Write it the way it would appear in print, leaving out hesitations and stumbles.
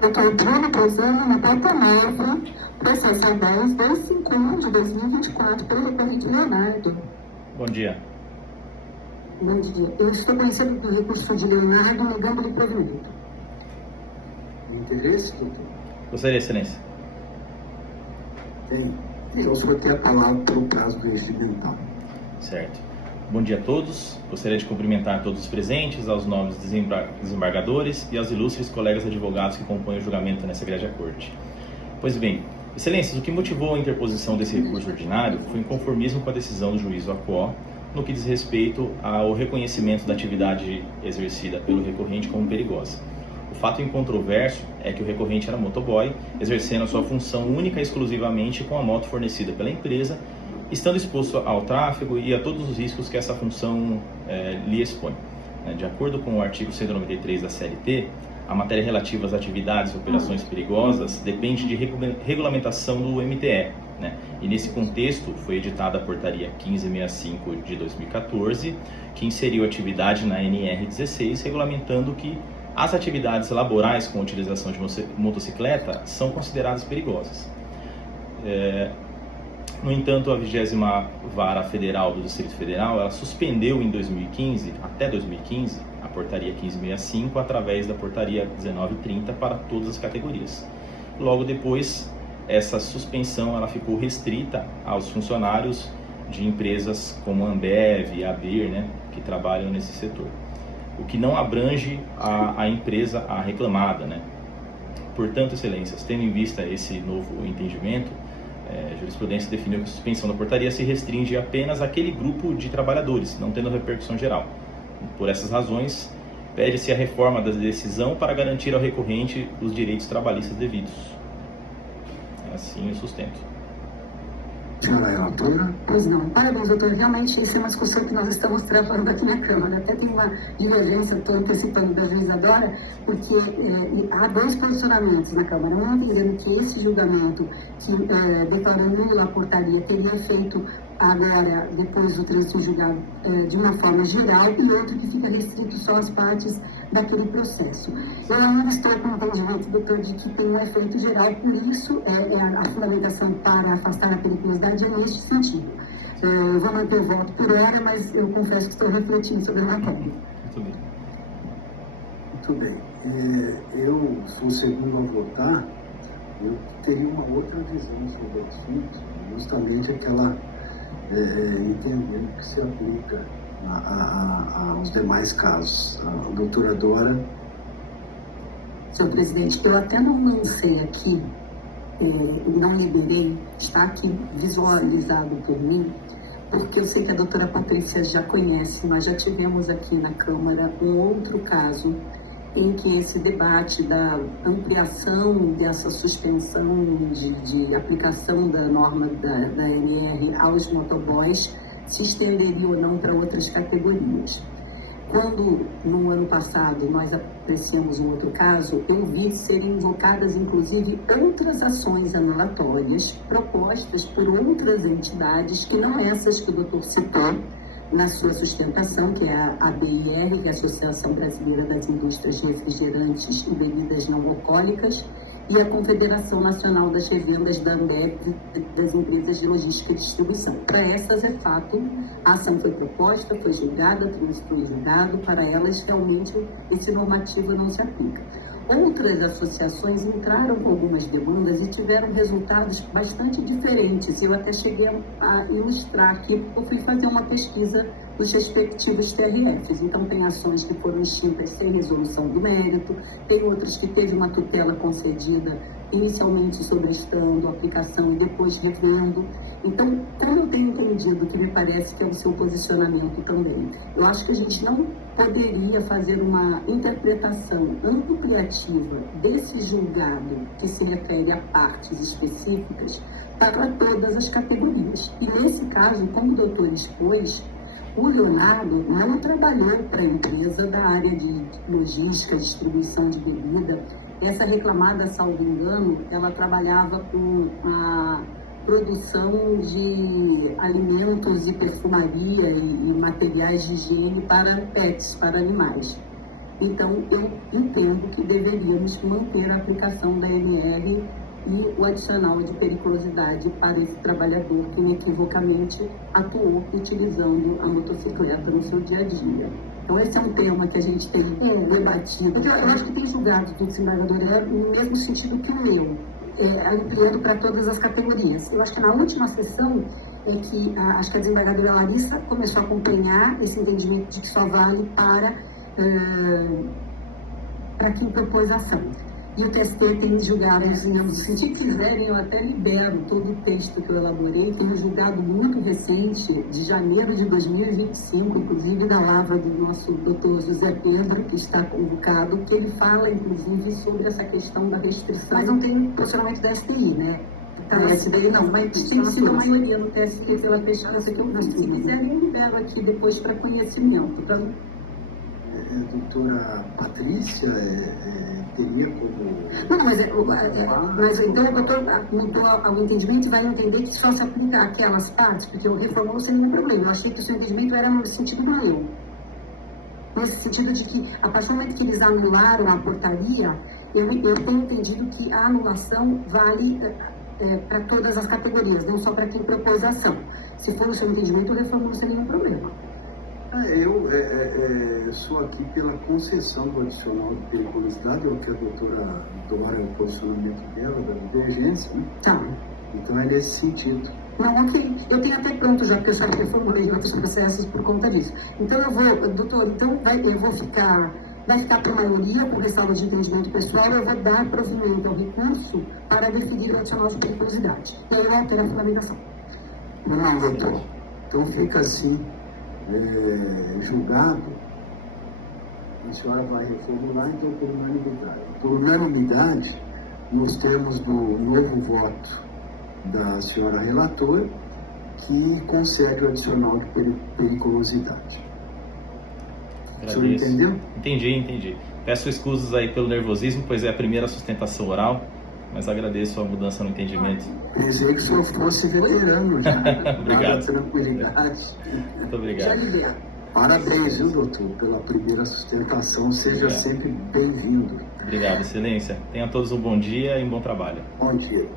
Doutor Bruno Trezano, na data 9, processo a 10.251 de 2024, pelo recorrente Leonardo. Bom dia. Bom dia. Eu estou conhecendo do recurso de Leonardo, negando-lhe provimento. Interesse, doutor? Gostaria, excelência. Tem. Eu só tenho a palavra pelo prazo regimental. Certo. Bom dia a todos. Gostaria de cumprimentar todos os presentes, aos nobres desembargadores e aos ilustres colegas advogados que compõem o julgamento nessa Egrégia Corte. Pois bem, excelências, o que motivou a interposição desse recurso ordinário foi em conformismo com a decisão do juiz Acó, no que diz respeito ao reconhecimento da atividade exercida pelo recorrente como perigosa. O fato incontroverso é que o recorrente era motoboy, exercendo a sua função única e exclusivamente com a moto fornecida pela empresa, estando exposto ao tráfego e a todos os riscos que essa função lhe expõe. De acordo com o artigo 193 da CLT, a matéria relativa às atividades e operações perigosas depende de regulamentação do MTE. E nesse contexto foi editada a Portaria 1565 de 2014, que inseriu atividade na NR 16, regulamentando que as atividades laborais com utilização de motocicleta são consideradas perigosas. No entanto, a 20ª Vara Federal do Distrito Federal, ela suspendeu em 2015, até 2015, a Portaria 1565, através da Portaria 1930 para todas as categorias. Logo depois, essa suspensão ela ficou restrita aos funcionários de empresas como a Ambev e a ABIR, que trabalham nesse setor, o que não abrange a empresa a reclamada. Portanto, excelências, tendo em vista esse novo entendimento, a jurisprudência definiu que a suspensão da portaria se restringe apenas àquele grupo de trabalhadores, não tendo repercussão geral. Por essas razões, pede-se a reforma da decisão para garantir ao recorrente os direitos trabalhistas devidos. Assim, eu sustento. Senhora relatora? Pois não. Parabéns, doutor. Realmente, isso é uma discussão que nós estamos travando aqui na Câmara. Até tem uma divergência, estou antecipando da juíza Dora, porque há dois posicionamentos na Câmara. Um entendendo que esse julgamento, que declarando a portaria, teria feito agora, depois do trânsito julgado, de uma forma geral, e outro que fica restrito só às partes daquele processo. Eu ainda estou com o entendimento, doutor, de que tem um efeito geral, por isso a fundamentação para afastar a periculosidade é neste sentido. Eu vou manter o voto por hora, mas eu confesso que estou refletindo sobre a matéria. Muito bem. Muito bem. Eu sou o segundo a votar. Eu teria uma outra visão sobre o assunto, justamente aquela entendendo que se aplica aos demais casos. A doutora Dora. Senhor presidente, eu até não lancei aqui, não liberei, está aqui visualizado por mim, porque eu sei que a doutora Patrícia já conhece, nós já tivemos aqui na Câmara um outro caso em que esse debate da ampliação dessa suspensão de aplicação da norma da NR aos motoboys se estenderia ou não para outras categorias. Quando, no ano passado, nós apreciamos um outro caso, eu vi serem invocadas, inclusive, outras ações anulatórias propostas por outras entidades, que não essas que o doutor citou na sua sustentação, que é a ABIR, que é a Associação Brasileira das Indústrias de Refrigerantes e Bebidas Não Alcoólicas, e a Confederação Nacional das Revendas da Ambev, das Empresas de Logística e Distribuição. Para essas, é fato, a ação foi proposta, foi julgada, foi julgado, para elas realmente esse normativo não se aplica. Outras associações entraram com algumas demandas e tiveram resultados bastante diferentes. Eu até cheguei a ilustrar aqui, eu fui fazer uma pesquisa dos respectivos TRFs. Então, tem ações que foram extintas sem resolução do mérito, tem outras que teve uma tutela concedida inicialmente sobrestando a aplicação e depois revendo. Então, como eu tenho entendido, que me parece que é o seu posicionamento também, eu acho que a gente não poderia fazer uma interpretação ampliativa desse julgado que se refere a partes específicas para todas as categorias. E nesse caso, como o doutor expôs, o Leonardo não trabalhou para a empresa da área de logística, distribuição de bebida. Essa reclamada, salvo engano, ela trabalhava com a produção de alimentos e perfumaria e materiais de higiene para pets, para animais. Então, eu entendo que deveríamos manter a aplicação da MR e o adicional de periculosidade para esse trabalhador que inequivocamente atuou utilizando a motocicleta no seu dia a dia. Então, esse é um tema que a gente tem debatido. Eu acho que tem julgado do desembargador no mesmo sentido que o meu, ampliando para todas as categorias. Eu acho que na última sessão acho que a desembargadora Larissa começou a acompanhar esse entendimento de que só vale para quem propôs a ação. E o TST tem julgado, se quiserem, eu até libero todo o texto que eu elaborei. Tem um julgado muito recente, de janeiro de 2025, inclusive da lavra do nosso doutor José Pedro, que está convocado, que ele fala, inclusive, sobre essa questão da restrição. Mas não tem posicionamento da STI, né? Tá, STI não, mas tem sido a maioria no TST pela pesquisa que eu fiz. Se quiserem, eu libero aqui depois para conhecimento. Doutora Patrícia, teria como... Não, mas então o entendimento vai entender que só se aplica àquelas partes, porque eu reformulo sem nenhum problema. Eu achei que o seu entendimento era no sentido do eu. Nesse sentido de que, a partir do momento que eles anularam a portaria, eu tenho entendido que a anulação vale para todas as categorias, não só para quem propôs a ação. Se for o seu entendimento, eu reformulo sem nenhum problema. Eu sou aqui pela concessão do adicional de periculosidade, é o que a doutora tomara o posicionamento dela, da divergência, né? Tá. Então é nesse sentido. Não, ok. Eu tenho até pronto já, porque eu já reformulei outros processos por conta disso. Então doutor, vai ficar por maioria, por ressalva de entendimento pessoal, eu vou dar provimento ao recurso para definir o adicional de periculosidade. E aí eu altero a fundamentação. Não, doutor. Então fica assim. Julgado, a senhora vai reformular, então, por unanimidade. Por unanimidade, nos termos do novo voto da senhora relatora, que concede o adicional de periculosidade. O senhor entendeu? Entendi. Peço escusas aí pelo nervosismo, pois é a primeira sustentação oral, mas agradeço a mudança no entendimento. Pensei que o senhor fosse veterano já. Obrigado. Tranquilidade. Muito obrigado. Parabéns, viu, doutor, pela primeira sustentação. Seja sempre bem-vindo. Obrigado, excelência. Tenham todos um bom dia e um bom trabalho. Bom dia.